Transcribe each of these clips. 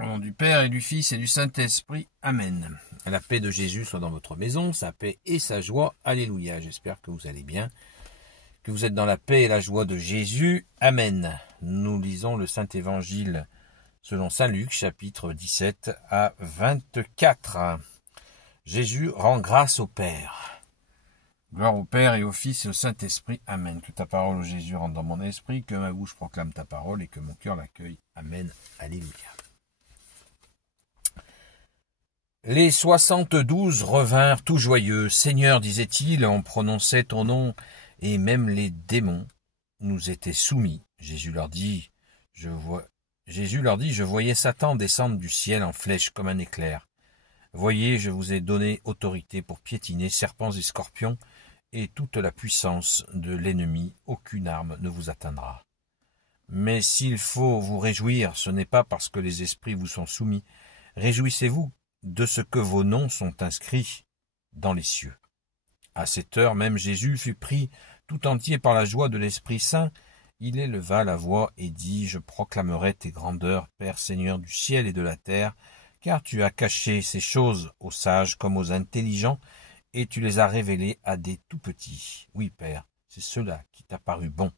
Au nom du Père et du Fils et du Saint-Esprit. Amen. La paix de Jésus soit dans votre maison, sa paix et sa joie. Alléluia. J'espère que vous allez bien, que vous êtes dans la paix et la joie de Jésus. Amen. Nous lisons le Saint-Évangile selon Saint Luc, chapitre 17 à 24. Jésus rend grâce au Père. Gloire au Père et au Fils et au Saint-Esprit. Amen. Que ta parole, Jésus, rentre dans mon esprit, que ma bouche proclame ta parole et que mon cœur l'accueille. Amen. Alléluia. Les 72 revinrent tout joyeux. Seigneur, disaient-ils, on prononçait ton nom, et même les démons nous étaient soumis. Jésus leur dit, je voyais Satan descendre du ciel en flèche comme un éclair. Voyez, je vous ai donné autorité pour piétiner serpents et scorpions, et toute la puissance de l'ennemi, aucune arme ne vous atteindra. Mais s'il faut vous réjouir, ce n'est pas parce que les esprits vous sont soumis. Réjouissez-vous de ce que vos noms sont inscrits dans les cieux. À cette heure même Jésus fut pris tout entier par la joie de l'Esprit Saint. Il éleva la voix et dit, je proclamerai tes grandeurs, Père Seigneur du ciel et de la terre, car tu as caché ces choses aux sages comme aux intelligents, et tu les as révélées à des tout-petits. Oui, Père, c'est cela qui t'a paru bon.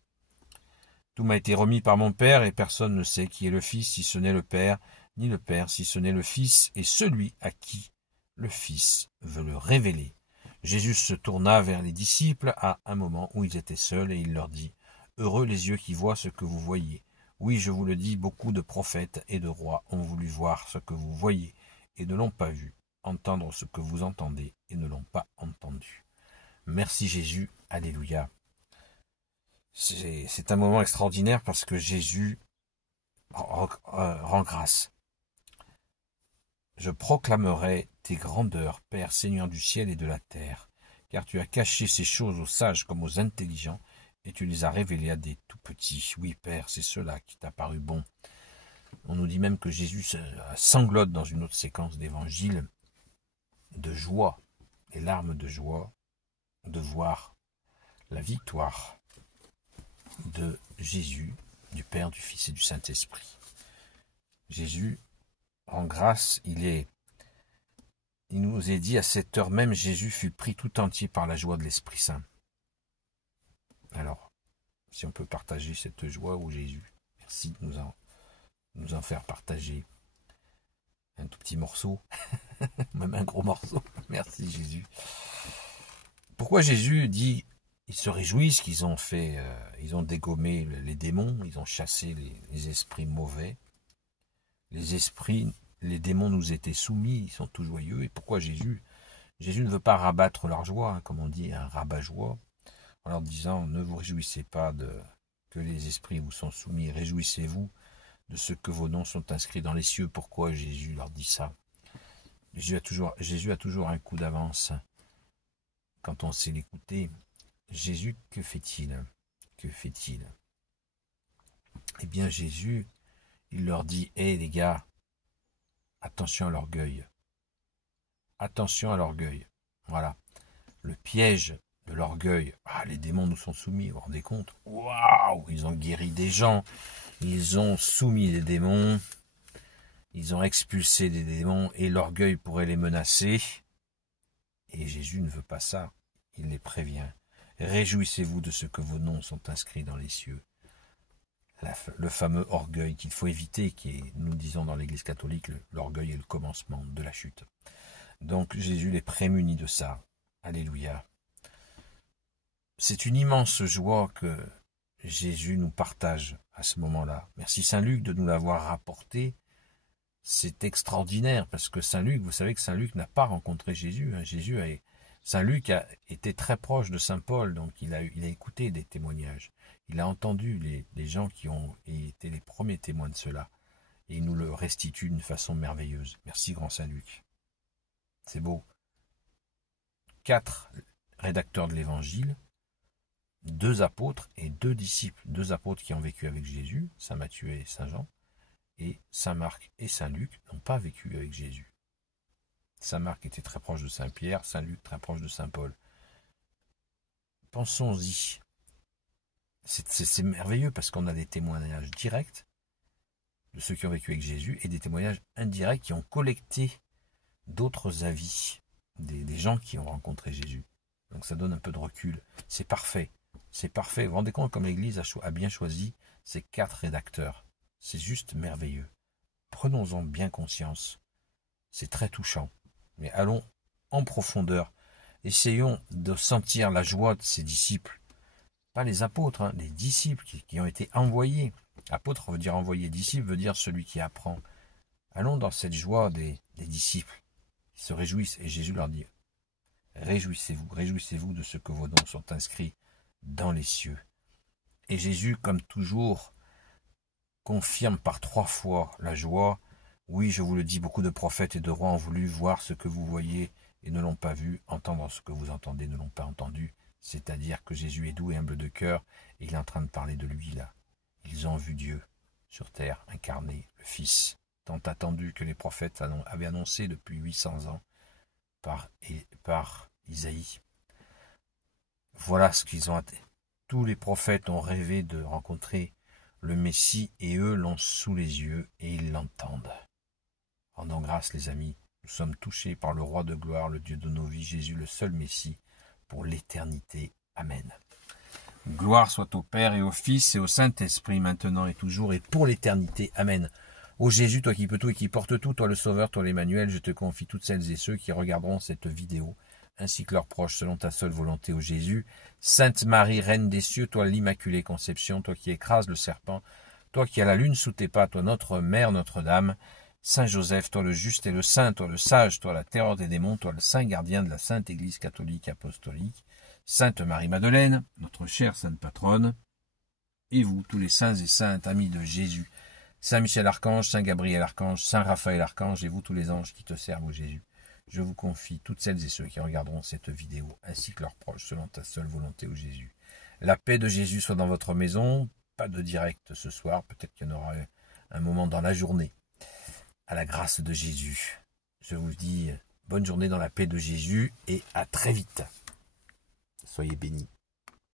Tout m'a été remis par mon Père, et personne ne sait qui est le Fils si ce n'est le Père, ni le Père si ce n'est le Fils, et celui à qui le Fils veut le révéler. Jésus se tourna vers les disciples à un moment où ils étaient seuls, et il leur dit, « Heureux les yeux qui voient ce que vous voyez. Oui, je vous le dis, beaucoup de prophètes et de rois ont voulu voir ce que vous voyez, et ne l'ont pas vu, entendre ce que vous entendez, et ne l'ont pas entendu. » Merci Jésus, alléluia. C'est un moment extraordinaire parce que Jésus rend grâce. Je proclamerai tes grandeurs, Père, Seigneur du ciel et de la terre, car tu as caché ces choses aux sages comme aux intelligents, et tu les as révélées à des tout-petits. Oui, Père, c'est cela qui t'a paru bon. On nous dit même que Jésus sanglote dans une autre séquence d'évangile de joie, les larmes de joie, de voir la victoire de Jésus, du Père, du Fils et du Saint-Esprit. Jésus rend grâce, il nous est dit à cette heure même, Jésus fut pris tout entier par la joie de l'Esprit Saint. Alors, si on peut partager cette joie au Jésus, merci de nous en faire partager un tout petit morceau, même un gros morceau. Merci Jésus. Pourquoi Jésus dit, ils se réjouissent qu'ils ont fait, ils ont dégommé les démons, ils ont chassé les esprits mauvais. Les démons nous étaient soumis, ils sont tout joyeux. Et pourquoi Jésus ne veut pas rabattre leur joie, hein, comme on dit, un rabat-joie, en leur disant, ne vous réjouissez pas que les esprits vous sont soumis, réjouissez-vous de ce que vos noms sont inscrits dans les cieux. Pourquoi Jésus leur dit ça? Jésus a toujours un coup d'avance. Quand on sait l'écouter, Jésus, que fait-il? Que fait-il? Eh bien, Jésus, il leur dit, hé les gars, attention à l'orgueil. Attention à l'orgueil. Voilà. Le piège de l'orgueil. Ah, les démons nous sont soumis, vous vous rendez compte? Waouh! Ils ont guéri des gens. Ils ont soumis des démons. Ils ont expulsé des démons et l'orgueil pourrait les menacer. Et Jésus ne veut pas ça. Il les prévient. Réjouissez-vous de ce que vos noms sont inscrits dans les cieux. Le fameux orgueil qu'il faut éviter, qui est, nous disons dans l'Église catholique, l'orgueil est le commencement de la chute. Donc Jésus les prémunit de ça. Alléluia. C'est une immense joie que Jésus nous partage à ce moment-là. Merci Saint Luc de nous l'avoir rapporté. C'est extraordinaire parce que Saint Luc, vous savez que Saint Luc n'a pas rencontré Jésus. Saint Luc a été très proche de Saint Paul, donc il a écouté des témoignages. Il a entendu les gens qui ont été les premiers témoins de cela. Et il nous le restitue d'une façon merveilleuse. Merci grand Saint Luc. C'est beau. 4 rédacteurs de l'Évangile, 2 apôtres et 2 disciples. 2 apôtres qui ont vécu avec Jésus, Saint Matthieu et Saint Jean, et Saint Marc et Saint Luc n'ont pas vécu avec Jésus. Saint Marc était très proche de Saint Pierre, Saint Luc très proche de Saint Paul. Pensons-y. C'est merveilleux parce qu'on a des témoignages directs de ceux qui ont vécu avec Jésus et des témoignages indirects qui ont collecté d'autres avis, des gens qui ont rencontré Jésus. Donc ça donne un peu de recul. C'est parfait. C'est parfait. Vous vous rendez compte comme l'Église a bien choisi ces 4 rédacteurs. C'est juste merveilleux. Prenons-en bien conscience. C'est très touchant. Mais allons en profondeur. Essayons de sentir la joie de ces disciples. Pas les apôtres, les disciples qui ont été envoyés. Apôtre veut dire envoyé, disciple veut dire celui qui apprend. Allons dans cette joie des disciples. Ils se réjouissent et Jésus leur dit, réjouissez-vous de ce que vos dons sont inscrits dans les cieux. Et Jésus, comme toujours, confirme par 3 fois la joie. Oui, je vous le dis, beaucoup de prophètes et de rois ont voulu voir ce que vous voyez et ne l'ont pas vu, entendre ce que vous entendez et ne l'ont pas entendu. C'est-à-dire que Jésus est doux et humble de cœur, et il est en train de parler de lui là. Ils ont vu Dieu sur terre incarné, le Fils, tant attendu que les prophètes avaient annoncé depuis 800 ans par Isaïe. Voilà ce qu'ils ont atteint. Tous les prophètes ont rêvé de rencontrer le Messie et eux l'ont sous les yeux et ils l'entendent. Rendons grâce les amis, nous sommes touchés par le Roi de gloire, le Dieu de nos vies, Jésus le seul Messie, pour l'éternité. Amen. Gloire soit au Père et au Fils et au Saint-Esprit, maintenant et toujours et pour l'éternité. Amen. Ô Jésus, toi qui peux tout et qui portes tout, toi le Sauveur, toi l'Emmanuel, je te confie toutes celles et ceux qui regarderont cette vidéo, ainsi que leurs proches, selon ta seule volonté, ô Jésus. Sainte Marie, Reine des cieux, toi l'Immaculée Conception, toi qui écrases le serpent, toi qui as la lune sous tes pas, toi notre Mère, Notre-Dame. Saint Joseph, toi le juste et le saint, toi le sage, toi la terreur des démons, toi le saint gardien de la Sainte Église catholique apostolique. Sainte Marie-Madeleine, notre chère sainte patronne, et vous, tous les saints et saintes amis de Jésus, Saint Michel Archange, Saint Gabriel Archange, Saint Raphaël Archange, et vous tous les anges qui te servent, ô Jésus, je vous confie toutes celles et ceux qui regarderont cette vidéo, ainsi que leurs proches, selon ta seule volonté, ô Jésus. La paix de Jésus soit dans votre maison, pas de direct ce soir, peut-être qu'il y en aura un moment dans la journée. À la grâce de Jésus. Je vous dis bonne journée dans la paix de Jésus et à très vite. Soyez bénis.